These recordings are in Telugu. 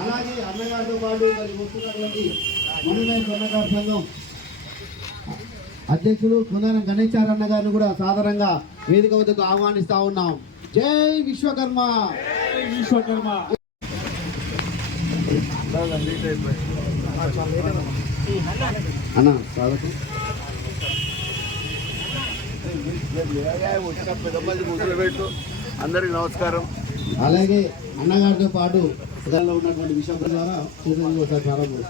అలాగే అన్నగారితో పాటు మరి వస్తున్నటువంటి మనమే స్వర్ణకార సంఘం అధ్యక్షులు కుందనం గణేశార్ అన్న గారిని కూడా సాధారణంగా వేదిక వద్దకు ఆహ్వానిస్తా ఉన్నాం. జై విశ్వకర్మ! విశ్వకర్మ అన్న స్వాగతం అందరికి నమస్కారం. అలాగే అన్నగారితో పాటు ప్రజల్లో ఉన్నటువంటి విశ్వకర్మ ద్వారా ఒకసారి ప్రారంభం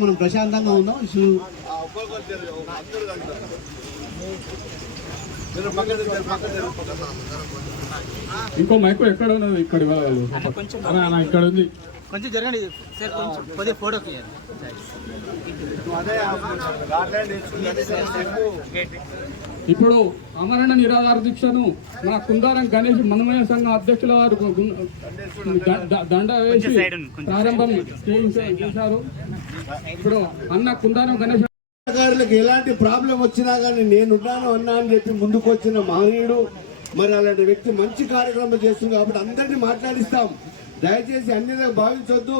మనం ప్రశాంతంగా ఉందాం. ఇష్యూ. ఇంకో మైకు ఎక్కడ ఉన్నది? ఇక్కడ ఇవ్వాలి. ఇక్కడ ఉంది. కొంచెం జరగండి. సార్ కొంచెం కొద్దిగా ఫోటో చెప్పు. ఇప్పుడు అమరణ నిరాధార దీక్షను మన కుందారం గణేష్ మనమయ సంఘం అధ్యక్షుల వారు దండ వేసి ప్రారంభం చేశారు. ఇప్పుడు అన్న కుందారం గణేష్ గారులకు ఎలాంటి ప్రాబ్లం వచ్చినా కానీ నేనున్నాను అన్నా అని చెప్పి ముందుకు వచ్చిన మహనీయుడు మరి అలాంటి వ్యక్తి మంచి కార్యక్రమం చేస్తుంది కాబట్టి అందరినీ మాట్లాడిస్తాం. దయచేసి అన్ని భావించొద్దు.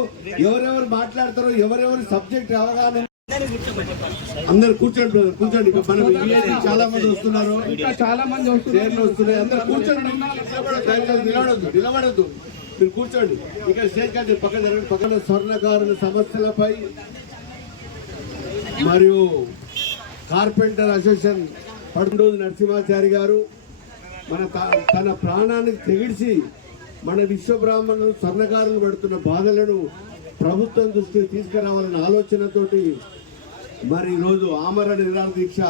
ఎవరెవరు మాట్లాడతారో ఎవరెవరు సబ్జెక్ట్ అవగాహన అందరు కూర్చోండి కూర్చోండి. మనం చాలా మంది వస్తున్నారు. ఇంకా చాలా మంది వస్తున్నారు. చైర్లు వస్తున్నాయి. అందరు కూర్చోండి. నిలబడద్దు నిలబడద్దు మీరు కూర్చోండి. ఇక్కడ స్టేజ్ కాదు పక్కన జరగండి. పక్కన స్వర్ణకారుల సమస్యలపై మరియు కార్పెంటర్ అసోసియేషన్ పడుండోజు నరసింహాచారి గారు మన తన ప్రాణాన్ని తెగిడిచి మన విశ్వబ్రాహ్మణులు స్వర్ణకారులు పెడుతున్న బాధలను ప్రభుత్వం దృష్టికి తీసుకురావాలనే ఆలోచనతోటి మరి ఈరోజు ఆమరణ నిరాహార దీక్ష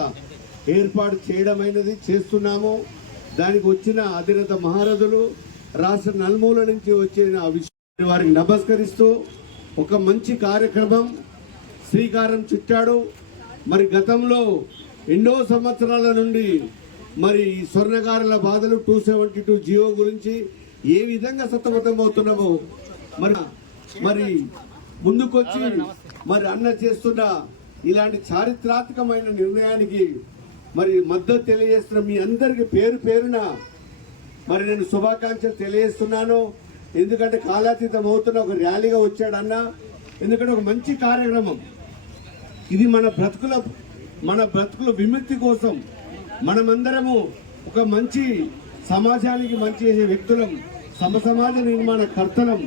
ఏర్పాటు చేయడమైనది చేస్తున్నాము. దానికి వచ్చిన అధిరత మహారథులు రాష్ట్ర నలుమూల నుంచి వచ్చిన విషయాన్ని వారికి నమస్కరిస్తూ ఒక మంచి కార్యక్రమం శ్రీకారం చుట్టాడు. మరి గతంలో ఎన్నో సంవత్సరాల నుండి మరి ఈ స్వర్ణకారుల బాధలు టూ సెవెంటీ టూ జియో గురించి ఏ విధంగా సతమతమవుతున్నామో మరి మరి ముందుకొచ్చి మరి అన్న చేస్తున్న ఇలాంటి చారిత్రాత్మకమైన నిర్ణయానికి మరి మద్దతు తెలియజేస్తున్న మీ అందరికి పేరు పేరున మరి నేను శుభాకాంక్షలు తెలియజేస్తున్నాను. ఎందుకంటే కాలాతీతం అవుతున్న ఒక ర్యాలీగా వచ్చాడన్న. ఎందుకంటే ఒక మంచి కార్యక్రమం. ఇది మన బ్రతుకుల మన బ్రతుకుల విముక్తి కోసం మనమందరము ఒక మంచి సమాజానికి మంచి చేసే వ్యక్తులం సమసమాజ నిర్మాణ కర్తలం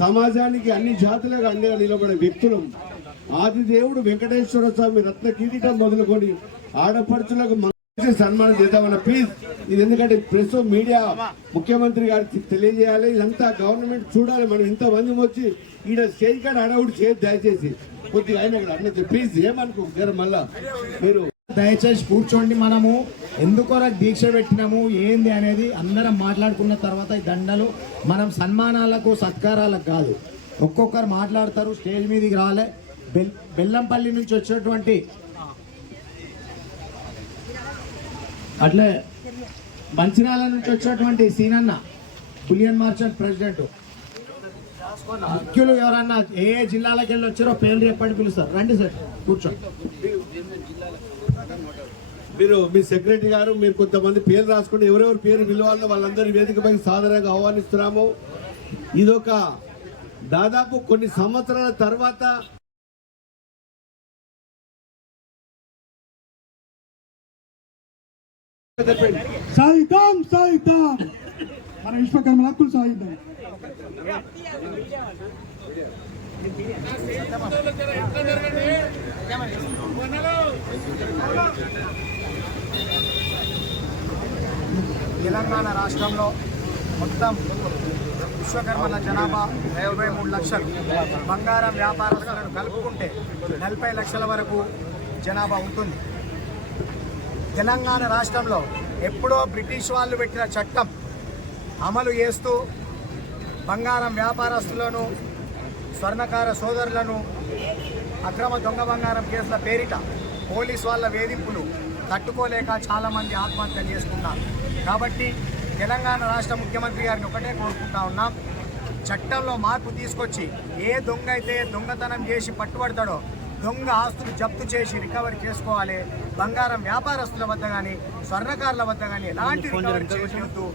సమాజానికి అన్ని జాతులకు అండగా నిలబడే వ్యక్తులం. ఆది దేవుడు వెంకటేశ్వర స్వామి రత్న కిరీటం మొదలుకొని ఆడపడుచులకు సన్మానం చేద్దామన్న ప్లీజ్ ఇది ఎందుకంటే ప్రెస్ మీడియా ముఖ్యమంత్రి గారికి తెలియజేయాలి. ఇదంతా గవర్నమెంట్ చూడాలి. మనం ఇంతమంది వచ్చి ఈడ స్టేజ్ కాడ అడవుడు చేయదు దయచేసి. కొద్దిగా అయినా కూడా అన్నది ప్లీజ్ ఏమనుకో జర మళ్ళా మీరు దయచేసి కూర్చోండి మనము. ఎందుకొరకు దీక్ష పెట్టినాము ఏంది అనేది అందరం మాట్లాడుకున్న తర్వాత ఈ దండలు మనం సన్మానాలకు సత్కారాలకు కాదు. ఒక్కొక్కరు మాట్లాడతారు స్టేజ్ మీదకి రాలే. బెల్ బెల్లంపల్లి నుంచి వచ్చేటువంటి అట్లే మంచిర్యాల నుంచి వచ్చేటువంటి సీనన్న బులియన్ మార్చెంట్ ప్రెసిడెంట్. ముఖ్యులు ఎవరన్నా ఏ ఏ జిల్లాలకు వెళ్ళి వచ్చారో పేర్లు చెప్పండి పిలుస్తారు. రండి సార్. కూర్చోండి మీరు మీ సెక్రటరీ గారు మీరు కొంతమంది పేర్లు రాసుకుని ఎవరెవరు పేరు పిలవాలో వాళ్ళందరి వేదికపై సాధారణంగా ఆహ్వానిస్తున్నాము. ఇదొక దాదాపు కొన్ని సంవత్సరాల తర్వాత సాయితాం సాయితాం మన విశ్వకర్మ హక్కులు సాయిద్దాం తెలంగాణ రాష్ట్రంలో మొత్తం విశ్వకర్మల జనాభా నలభై మూడు లక్షలు. బంగారం వ్యాపారస్తులను కలుపుకుంటే నలభై లక్షల వరకు జనాభా ఉంటుంది. తెలంగాణ రాష్ట్రంలో ఎప్పుడో బ్రిటిష్ వాళ్ళు పెట్టిన చట్టం అమలు చేస్తూ బంగారం వ్యాపారస్తులను స్వర్ణకార సోదరులను అక్రమ దొంగ బంగారం కేసుల పేరిట పోలీస్ వాళ్ళ వేధింపులు తట్టుకోలేక చాలామంది ఆత్మహత్య చేసుకున్నారు. కాబట్టి తెలంగాణ రాష్ట్ర ముఖ్యమంత్రి గారిని ఒకటే కోరుకుంటా ఉన్నాం చట్టంలో మార్పు తీసుకొచ్చి ఏ దొంగ అయితే దొంగతనం చేసి పట్టుబడతాడో దొంగ ఆస్తులు జప్తు చేసి రికవరీ చేసుకోవాలి. బంగారం వ్యాపారస్తుల వద్ద కానీ స్వర్ణకారుల వద్ద కానీ ఎలాంటి రికవరీ చేయొద్దు.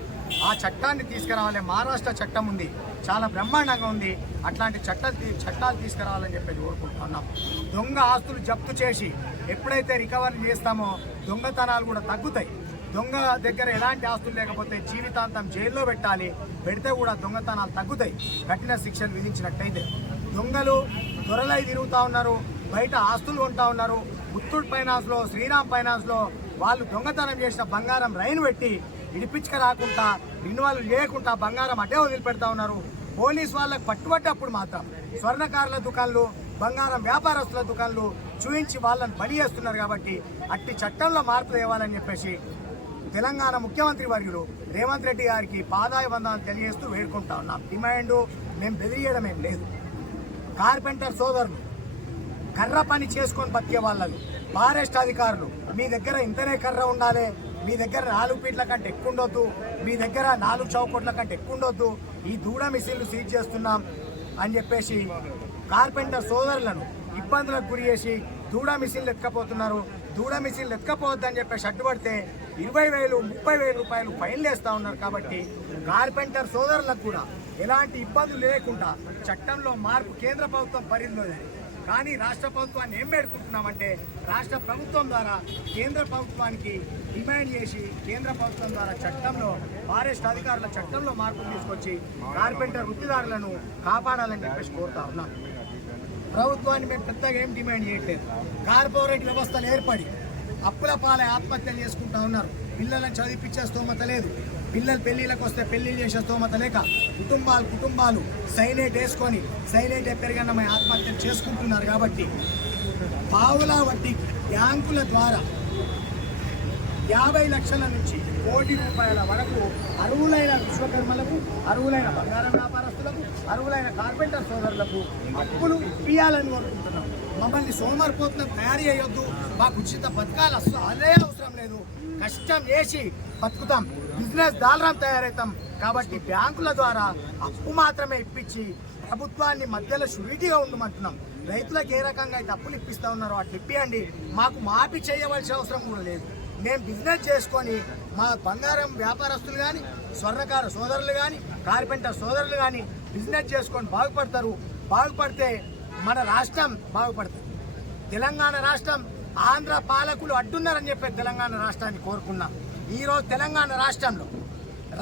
ఆ చట్టాన్ని తీసుకురావాలి మహారాష్ట్ర చట్టం ఉంది. చాలా బ్రహ్మాండంగా ఉంది. అట్లాంటి చట్టాలు తీ- చట్టాలు తీసుకురావాలని చెప్పి కోరుకుంటున్నాం. దొంగ ఆస్తులు జప్తు చేసి ఎప్పుడైతే రికవరీ చేస్తామో దొంగతనాలు కూడా తగ్గుతాయి. దొంగ దగ్గర ఎలాంటి ఆస్తులు లేకపోతే జీవితాంతం జైల్లో పెట్టాలి పెడితే కూడా దొంగతనాలు తగ్గుతాయి. కఠిన శిక్షలు విధించినట్టయితే. దొంగలు దొరలై తిరుగుతూ ఉన్నారు బయట ఆస్తులు కొంటా ఉన్నారు. ముత్తూట్ ఫైనాన్స్లో శ్రీరామ్ ఫైనాన్స్లో వాళ్ళు దొంగతనం చేసిన బంగారం రైన్ పెట్టి ఇడిపించుక రాకుండా ఇన్వాల్వ్ చేయకుండా బంగారం అటే వదిలిపెడతా ఉన్నారు. పోలీస్ వాళ్ళకు పట్టుబడ్డప్పుడు మాత్రం స్వర్ణకారుల దుకాణాలు బంగారం వ్యాపారస్తుల దుకాణాలు చూయించి వాళ్ళని బలి చేస్తున్నారు కాబట్టి అట్టి చట్టంలో మార్పు తేవాలని చెప్పేసి తెలంగాణ ముఖ్యమంత్రి వర్యులు రేవంత్ రెడ్డి గారికి పాదాయ బంధాలు తెలియజేస్తూ వేడుకుంటా ఉన్నాం. డిమాండ్ మేము బెదిరియడం ఏం లేదు. కార్పెంటర్ సోదరులు కర్ర పని చేసుకొని బతికే వాళ్ళకు ఫారెస్ట్ అధికారులు మీ దగ్గర ఇంతనే కర్ర ఉండాలి మీ దగ్గర నాలుగు ఫీట్ల కంటే ఎక్కువ ఉండొద్దు మీ దగ్గర నాలుగు చౌకోట్ల కంటే ఎక్కువ ఉండొద్దు ఈ దూడ మిషన్లు సీజ్ చేస్తున్నాం అని చెప్పేసి కార్పెంటర్ సోదరులను ఇబ్బందులకు గురి చేసి దూడ మిషన్లు ఎత్తుకపోతున్నారు. దూడ మిషన్లు ఎత్తుకపోవద్దని చెప్పేసి అడ్డుపడితే ఇరవై వేలు ముప్పై వేల రూపాయలు ఫైన్లు వేస్తూ ఉన్నారు కాబట్టి కార్పెంటర్ సోదరులకు కూడా ఎలాంటి ఇబ్బందులు లేకుండా చట్టంలో మార్పు కేంద్ర ప్రభుత్వం పరిధిలో కానీ రాష్ట్ర ప్రభుత్వాన్ని ఏం పెట్టుకుంటున్నామంటే రాష్ట్ర ప్రభుత్వం ద్వారా కేంద్ర ప్రభుత్వానికి డిమాండ్ చేసి కేంద్ర ప్రభుత్వం ద్వారా చట్టంలో ఫారెస్ట్ అధికారుల చట్టంలో మార్పులు తీసుకొచ్చి కార్పెంటర్ వృత్తిదారులను కాపాడాలని చెప్పేసి కోరుతా ఉన్నాం. ప్రభుత్వాన్ని మేము పెద్దగా ఏం డిమాండ్ చేయట్లేదు. కార్పొరేట్ వ్యవస్థలు ఏర్పడి అప్పుల పాలే ఆత్మహత్యలు చేసుకుంటా ఉన్నారు. పిల్లలను చదివిపించే స్తోమత లేదు. పిల్లలు పెళ్ళిళ్ళకి వస్తే పెళ్ళిళ్ళు చేసే స్తోమత లేక కుటుంబాలు కుటుంబాలు సైలెంట్ వేసుకొని సైలెంట్ పెరిగిన ఆత్మహత్యలు చేసుకుంటున్నారు కాబట్టి పావులా వడ్డీ బ్యాంకుల ద్వారా యాభై లక్షల నుంచి కోటి రూపాయల వరకు అరువులైన విశ్వకర్మలకు అరువులైన బంగారం వ్యాపారస్తులకు అరువులైన కార్పెంటర్ సోదరులకు అప్పులు ఇప్పియాలని కోరుకుంటున్నాం. మమ్మల్ని సోమరిపోతులకు తయారు చేయొద్దు. మాకు ఉచిత పథకాలు అసలు అదే అవసరం లేదు. కష్టం చేసి బతుకుతాం. బిజినెస్ దాలరం తయారవుతాం కాబట్టి బ్యాంకుల ద్వారా అప్పు మాత్రమే ఇప్పించి ప్రభుత్వాన్ని మధ్యలో షూరిటీగా ఉండమంటున్నాం. రైతులకు ఏ రకంగా అయితే అప్పులు ఇప్పిస్తా ఉన్నారో అట్లా ఇప్పియండి. మాకు మాఫీ చేయవలసిన అవసరం కూడా లేదు. మేము బిజినెస్ చేసుకొని మా బంగారం వ్యాపారస్తులు కానీ స్వర్ణకార సోదరులు కానీ కార్పెంటర్ సోదరులు కానీ బిజినెస్ చేసుకొని బాగుపడతారు. బాగుపడితే మన రాష్ట్రం బాగుపడుతుంది తెలంగాణ రాష్ట్రం ఆంధ్ర పాలకులు అడ్డున్నారని చెప్పి తెలంగాణ రాష్ట్రాన్ని కోరుకున్నాం. ఈరోజు తెలంగాణ రాష్ట్రంలో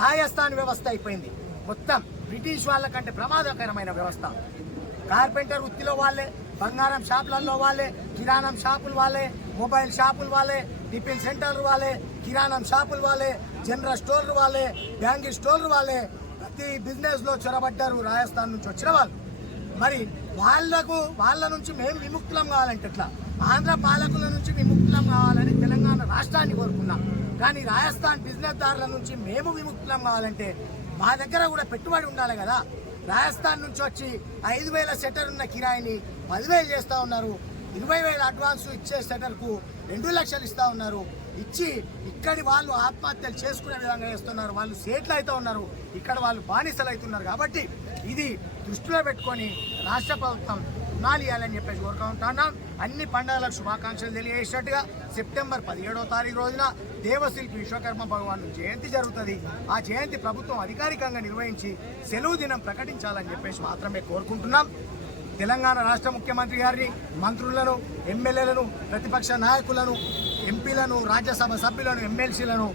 రాజస్థాన్ వ్యవస్థ అయిపోయింది. మొత్తం బ్రిటిష్ వాళ్ళకంటే ప్రమాదకరమైన వ్యవస్థ. కార్పెంటర్ వృత్తిలో వాళ్ళే బంగారం షాపులలో వాళ్ళే కిరాణం షాపులు వాళ్ళే మొబైల్ షాపులు వాళ్ళే టిఫిన్ సెంటర్లు వాళ్ళే కిరాణం షాపులు వాళ్ళే జనరల్ స్టోర్లు వాళ్ళే బ్యాంకింగ్ స్టోర్లు వాళ్ళే ప్రతి బిజినెస్లో చొరబడ్డారు రాజస్థాన్ నుంచి వచ్చిన వాళ్ళు. మరి వాళ్ళకు వాళ్ళ నుంచి మేము విముక్తులం కావాలంటే ఇట్లా ఆంధ్ర పాలకుల నుంచి విముక్తులం కావాలని తెలంగాణ రాష్ట్రాన్ని కోరుకున్నాం. కానీ రాజస్థాన్ బిజినెస్ దారుల నుంచి మేము విముక్తులం కావాలంటే మా దగ్గర కూడా పెట్టుబడి ఉండాలి కదా. రాజస్థాన్ నుంచి వచ్చి ఐదు వేల సెటర్ ఉన్న కిరాయిని పదివేలు చేస్తూ ఉన్నారు. ఇరవై వేల అడ్వాన్స్ ఇచ్చే సెటర్కు రెండు లక్షలు ఇస్తా ఉన్నారు. ఇచ్చి ఇక్కడి వాళ్ళు ఆత్మహత్యలు చేసుకునే విధంగా చేస్తున్నారు. వాళ్ళు సేట్లు అయితే ఉన్నారు. ఇక్కడ వాళ్ళు బానిసలు అవుతున్నారు కాబట్టి ఇది దృష్టిలో పెట్టుకొని రాష్ట్ర ప్రభుత్వం రుణాలు ఇవ్వాలని చెప్పేసి కోరుకుంటున్నాం అన్ని పండుగలకు శుభాకాంక్షలు తెలియజేసినట్టుగా సెప్టెంబర్ పదిహేడవ తారీఖు రోజున దేవశిల్పి విశ్వకర్మ భగవాన్ జయంతి జరుగుతుంది. ఆ జయంతి ప్రభుత్వం అధికారికంగా నిర్వహించి సెలవు దినం ప్రకటించాలని చెప్పేసి మాత్రమే కోరుకుంటున్నాం. తెలంగాణ రాష్ట్ర ముఖ్యమంత్రి గారిని మంత్రులను ఎమ్మెల్యేలను ప్రతిపక్ష నాయకులను ఎంపీలను రాజ్యసభ సభ్యులను ఎమ్మెల్సీలను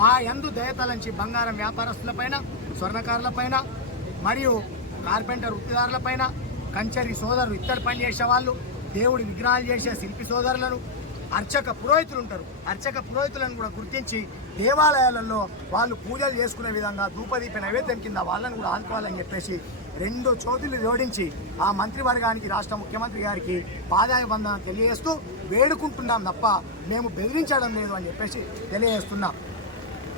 మా యందు దయతలంచి బంగారం వ్యాపారస్తులపైన స్వర్ణకారులపైన మరియు కార్పెంటర్ వృత్తిదారులపైన కంచరి సోదరులు ఇత్తడి పని చేసే వాళ్ళు దేవుడి విగ్రహాలు చేసే శిల్పి సోదరులను అర్చక పురోహితులు ఉంటారు. అర్చక పురోహితులను కూడా గుర్తించి దేవాలయాలలో వాళ్ళు పూజలు చేసుకునే విధంగా ధూపదీప నైవేద్యం కింద వాళ్ళని కూడా ఆదుకోవాలని చెప్పేసి రెండు చోతులు జోడించి ఆ మంత్రివర్గానికి రాష్ట్ర ముఖ్యమంత్రి గారికి పాదాయ బంధనం తెలియజేస్తూ వేడుకుంటున్నాం తప్ప మేము బెదిరించడం లేదు అని చెప్పేసి తెలియజేస్తున్నాం.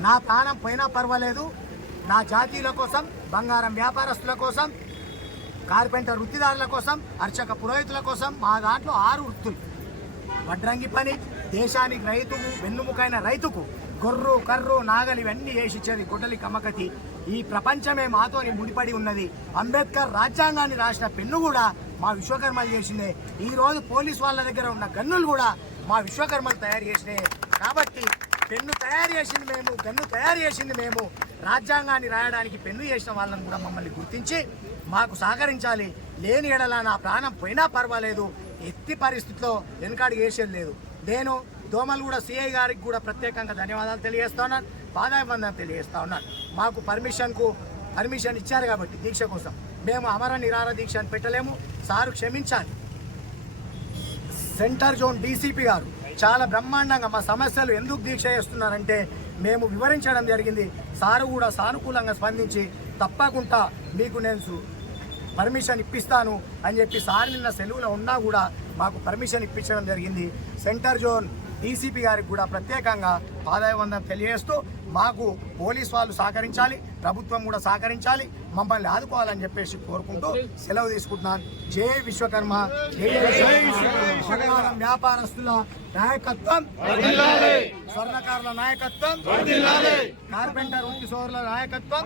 నా ప్రాణం పోయినా పర్వాలేదు. నా జాతీయుల కోసం బంగారం వ్యాపారస్తుల కోసం కార్పెంటర్ వృత్తిదారుల కోసం అర్చక పురోహితుల కోసం మా దాంట్లో ఆరు వృత్తులు. వడ్రంగి పని దేశానికి రైతుకు వెన్నుముకైన రైతుకు గొర్రు కర్రు నాగలి ఇవన్నీ వేసిచ్చేది గుడ్డలి కమ్మకతి ఈ ప్రపంచమే మాతోని ముడిపడి ఉన్నది. అంబేద్కర్ రాజ్యాంగాన్ని రాసిన పెన్ను కూడా మా విశ్వకర్మలు చేసిందే. ఈ రోజు పోలీస్ వాళ్ళ దగ్గర ఉన్న గన్నులు కూడా మా విశ్వకర్మలు తయారు చేసినాయి కాబట్టి పెన్ను తయారు చేసింది మేము గన్ను తయారు చేసింది మేము. రాజ్యాంగాన్ని రాయడానికి పెన్ను చేసిన వాళ్ళని కూడా మమ్మల్ని గుర్తించి మాకు సహకరించాలి. లేని ఎడలా నా ప్రాణం పోయినా పర్వాలేదు. ఎత్తి పరిస్థితిలో వెనుకాడి వేసేది లేదు. నేను దోమలు కూడా సిఐ గారికి కూడా ప్రత్యేకంగా ధన్యవాదాలు తెలియజేస్తున్నాను. పాదాభివందనం తెలియజేస్తా ఉన్నాను. మాకు పర్మిషన్కు పర్మిషన్ ఇచ్చారు కాబట్టి దీక్ష కోసం. మేము అమర నిరార దీక్ష అని పెట్టలేము. సారు క్షమించాలి. సెంటర్ జోన్ డీసీపీ గారు చాలా బ్రహ్మాండంగా మా సమస్యలు ఎందుకు దీక్ష చేస్తున్నారంటే మేము వివరించడం జరిగింది. సారు కూడా సానుకూలంగా స్పందించి తప్పకుండా మీకు నేను పర్మిషన్ ఇప్పిస్తాను అని చెప్పి సార్ నిన్న సెలవులో ఉన్నా కూడా మాకు పర్మిషన్ ఇప్పించడం జరిగింది. సెంటర్ జోన్ డీసీపీ గారికి కూడా ప్రత్యేకంగా పాదాయవందనం తెలియజేస్తూ మాకు పోలీస్ వాళ్ళు సహకరించాలి ప్రభుత్వం కూడా సహకరించాలి మమ్మల్ని ఆదుకోవాలని చెప్పేసి కోరుకుంటూ సెలవు తీసుకుంటున్నాను. జై విశ్వకర్మ జై జై విశ్వకర్మ. వ్యాపారస్తుల నాయకత్వం. స్వర్ణకారుల నాయకత్వం. కార్పెంటర్ వృత్తి సోదరుల నాయకత్వం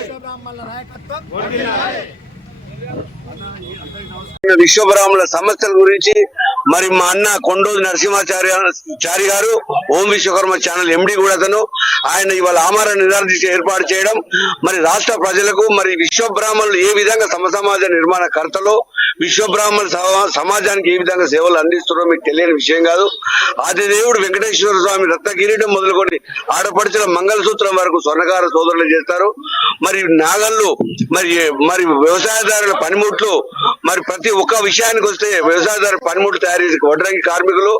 విశ్వబ్రాహ్మణుల నాయకత్వం. విశ్వబ్రాహ్మణుల సమస్యల గురించి మరి మా అన్న కొండోజు నరసింహాచార్య చారి గారు ఓం విశ్వకర్మ ఛానల్ ఎండి కూడా అతను. ఆయన ఇవాళ ఆమరణ నిర్ధారణ ఏర్పాటు చేయడం. మరి రాష్ట్ర ప్రజలకు మరి విశ్వబ్రాహ్మణులు ఏ విధంగా సమసమాజ నిర్మాణ కర్తలో విశ్వబ్రాహ్మణ సమాజానికి ఏ విధంగా సేవలు అందిస్తున్నారో మీకు తెలియని విషయం కాదు. ఆదిదేవుడు వెంకటేశ్వర స్వామి రత్న కిరీటం మొదలుకొని ఆడపడుచుల మంగళసూత్రం వరకు స్వర్ణకార సోదరులు చేస్తారు. మరి నాగళ్ళు మరి మరి వ్యవసాయదారుల పనిముట్లు మరి ప్రతి ఒక్క విషయానికి వస్తే వ్యవసాయదారు పనిముట్లు తయారు చేసే వడ్రంగి కార్మికులు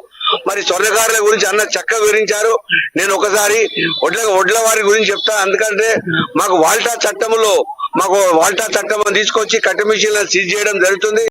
మరి స్వర్ణకారుల గురించి అన్న చక్కగా వివరించారు. నేను ఒకసారి వడ్ల వడ్ల వారి గురించి చెప్తా. ఎందుకంటే మాకు వాల్టా చట్టంలో మాకు వాల్టా చట్టం తీసుకొచ్చి కట్ట మిషన్లను సీజ్ చేయడం జరుగుతుంది.